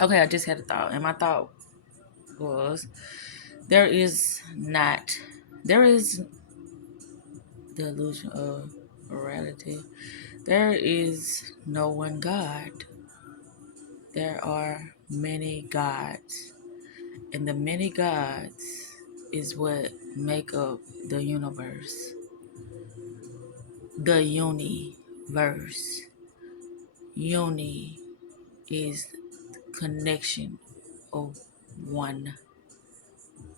Okay, I just had a thought, and my thought was there is not, there is the illusion of morality. There is no one God. There are many gods, and the many gods is what make up the universe, the universe. Uni is connection of one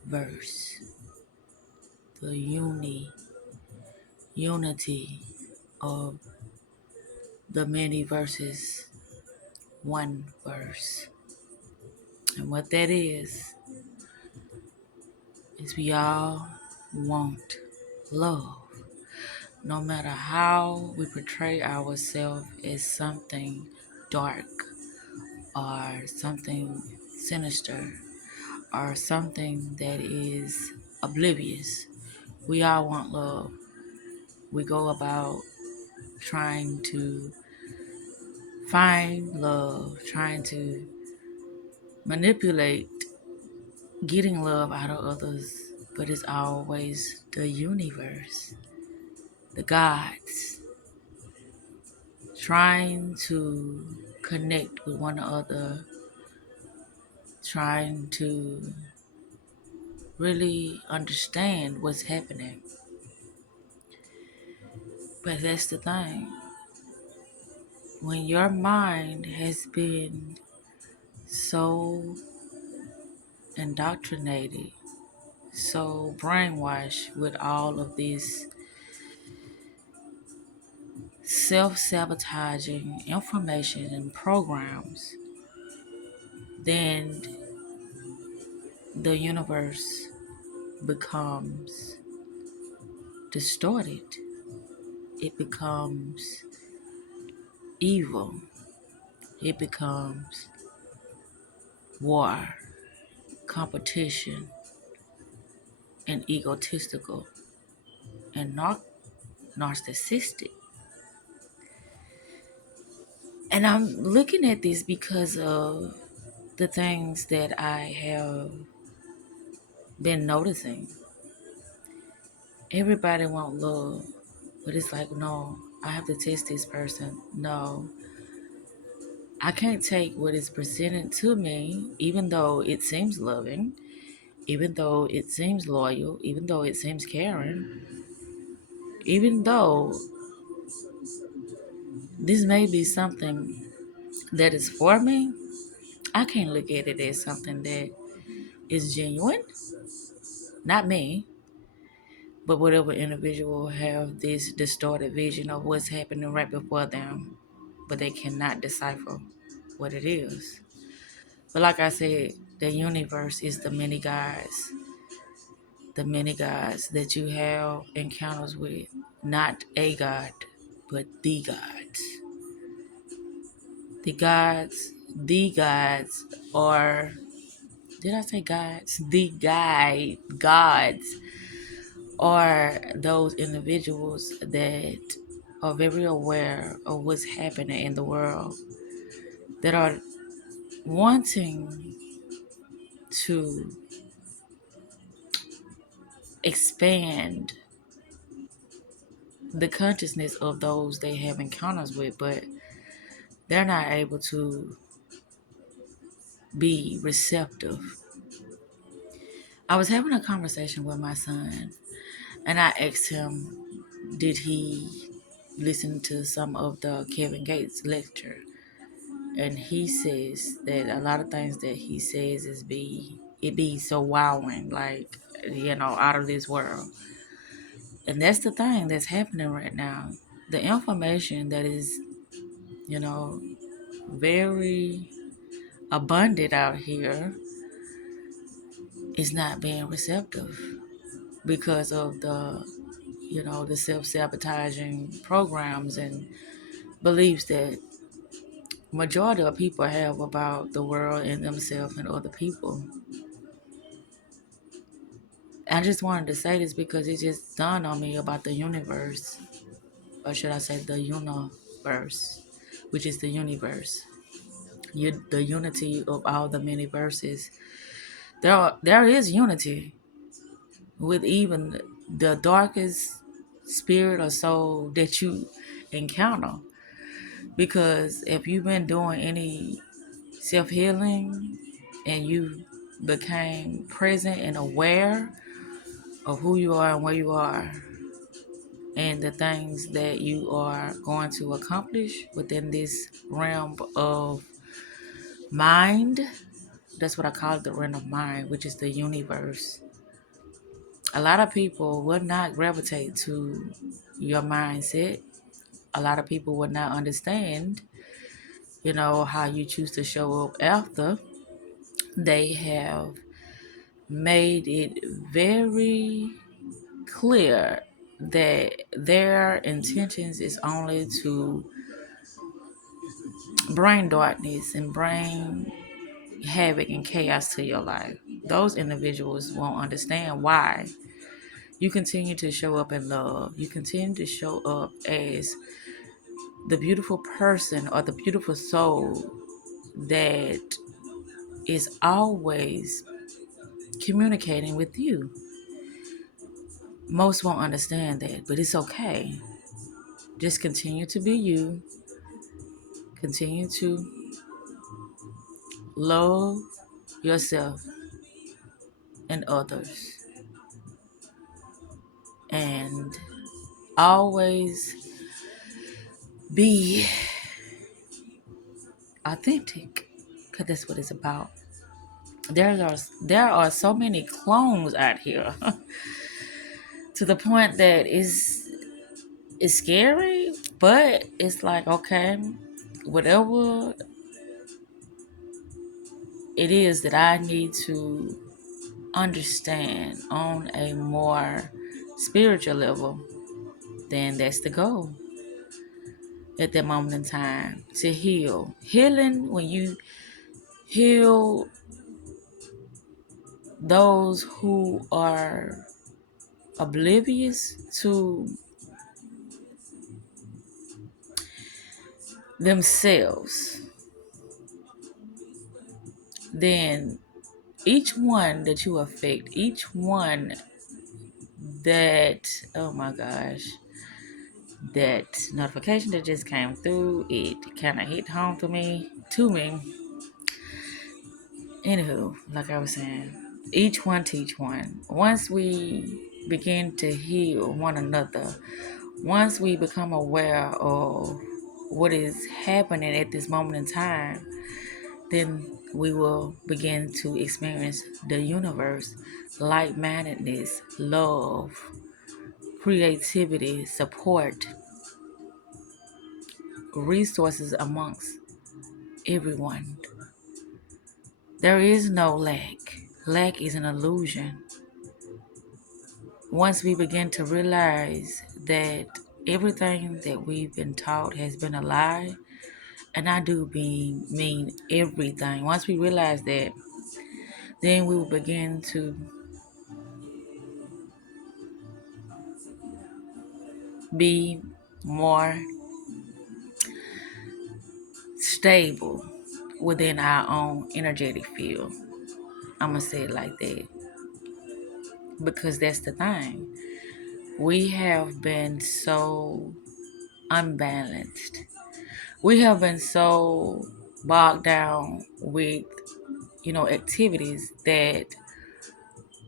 verse. The unity of the many verses, one verse. And what that is we all want love. No matter how we portray ourselves as something dark or something sinister or something that is oblivious, we all want love. We go about trying to find love, trying to manipulate getting love out of others, but it's always the universe, the gods, trying to connect with one another, trying to really understand what's happening. But that's the thing. When your mind has been so indoctrinated, so brainwashed with all of these self sabotaging information and programs, then the universe becomes distorted. It becomes evil. It becomes war, competition, and egotistical and narcissistic. And I'm looking at this because of the things that I have been noticing. Everybody want love, but it's like, no, I have to test this person. No, I can't take what is presented to me, even though it seems loving, even though it seems loyal, even though it seems caring, even though this may be something that is for me. I can't look at it as something that is genuine, not me, but whatever individual have this distorted vision of what's happening right before them, but they cannot decipher what it is. But like I said, the universe is the many gods that you have encounters with, not a God, but the gods. The gods are, did I say gods? Gods are those individuals that are very aware of what's happening in the world, that are wanting to expand the consciousness of those they have encounters with, but they're not able to be receptive. I was having a conversation with my son, and I asked him, did he listen to some of the Kevin Gates lecture? And he says that a lot of things that he says it be so wowing, like, out of this world. And that's the thing that's happening right now. The information that is, you know, very abundant out here is not being receptive because of the self-sabotaging programs and beliefs that majority of people have about the world and themselves and other people. I just wanted to say this because it just dawned on me about the universe, or should I say the universe, which is the universe. the unity of all the many verses. There is unity with even the darkest spirit or soul that you encounter. Because if you've been doing any self healing and you became present and aware of who you are and where you are and the things that you are going to accomplish within this realm of mind, that's what I call it, the realm of mind, which is the universe. A lot of people would not gravitate to your mindset. A lot of people would not understand, how you choose to show up after they have made it very clear that their intentions is only to bring darkness and bring havoc and chaos to your life. Those individuals won't understand why you continue to show up in love. You continue to show up as the beautiful person or the beautiful soul that is always communicating with you. Most won't understand that, but it's okay. Just continue to be you. Continue to love yourself and others. And always be authentic, because that's what it's about. There are so many clones out here to the point that it's scary, but it's like, okay, whatever it is that I need to understand on a more spiritual level, then that's the goal at that moment in time, to heal. Healing, when you heal those who are oblivious to themselves, then each one that you affect, each one that, oh my gosh, that notification that just came through, it kind of hit home to me. Anywho, like I was saying, each one teach one. Once we begin to heal one another, once we become aware of what is happening at this moment in time, then we will begin to experience the universe, like-mindedness, love, creativity, support, resources amongst everyone. There is no lack. Lack is an illusion. Once we begin to realize that everything that we've been taught has been a lie, and I do mean everything. Once we realize that, then we will begin to be more stable within our own energetic field. I'm going to say it like that. Because that's the thing. We have been so unbalanced. We have been so bogged down with, activities that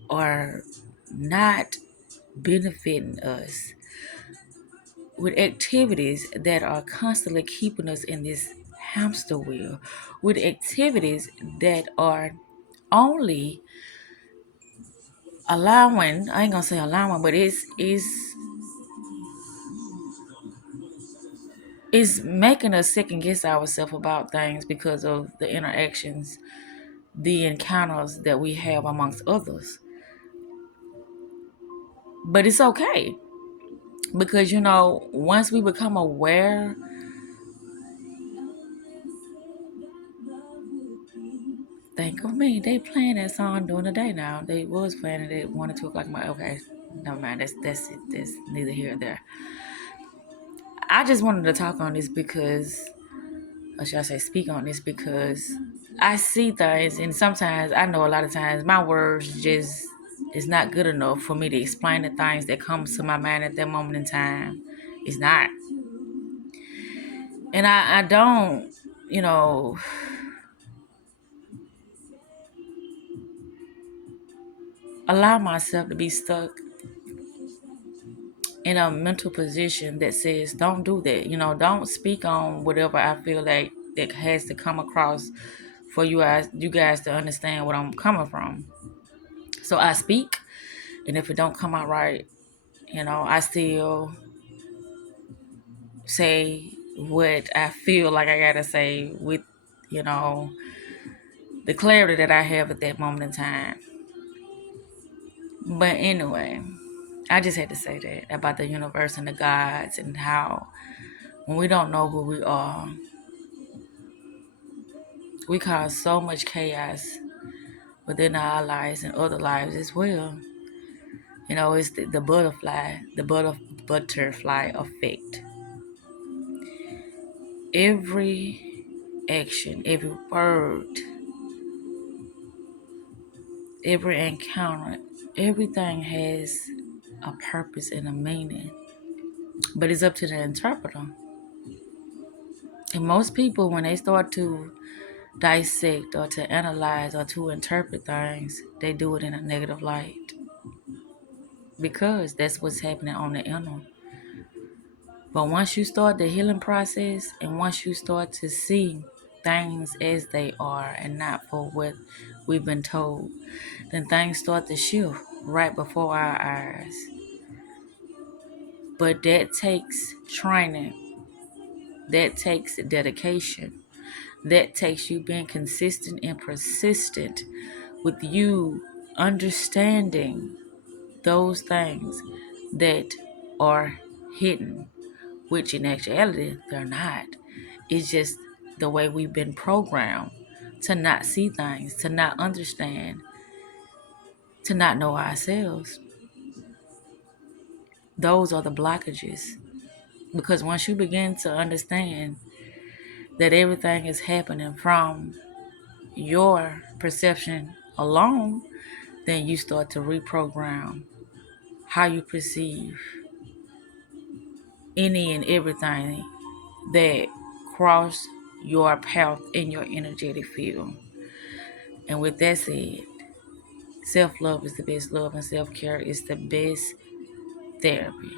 are not benefiting us, with activities that are constantly keeping us in this hamster wheel, with activities that are only allowing, I ain't gonna say allowing, but it's making us second guess ourselves about things because of the interactions, the encounters that we have amongst others. But it's okay, because once we become aware, think of me, they playing that song during the day now. They was playing it at 1 or 2 o'clock. Okay, never mind. That's it. That's neither here nor there. I just wanted to talk on this because or should I say speak on this, because I see things, and sometimes I know a lot of times my words just is not good enough for me to explain the things that comes to my mind at that moment in time. It's not. And I don't, you know, allow myself to be stuck in a mental position that says, don't do that. Don't speak on whatever I feel like that has to come across for you guys to understand what I'm coming from. So I speak, and if it don't come out right, I still say what I feel like I gotta say with, you know, the clarity that I have at that moment in time. But anyway, I just had to say that about the universe and the gods, and how when we don't know who we are, we cause so much chaos within our lives and other lives as well. It's the butterfly effect. Every action, every word, every encounter, everything has a purpose and a meaning. But it's up to the interpreter. And most people, when they start to dissect or to analyze or to interpret things, they do it in a negative light, because that's what's happening on the inner. But once you start the healing process, and once you start to see things as they are and not for what we've been told, then things start to shift right before our eyes. But that takes training, that takes dedication, that takes you being consistent and persistent with you understanding those things that are hidden, which in actuality they're not. It's just the way we've been programmed to not see things, to not understand, to not know ourselves. Those are the blockages. Because once you begin to understand that everything is happening from your perception alone, then you start to reprogram how you perceive any and everything that cross your path in your energetic field. And with that said, self-love is the best love, and self-care is the best therapy.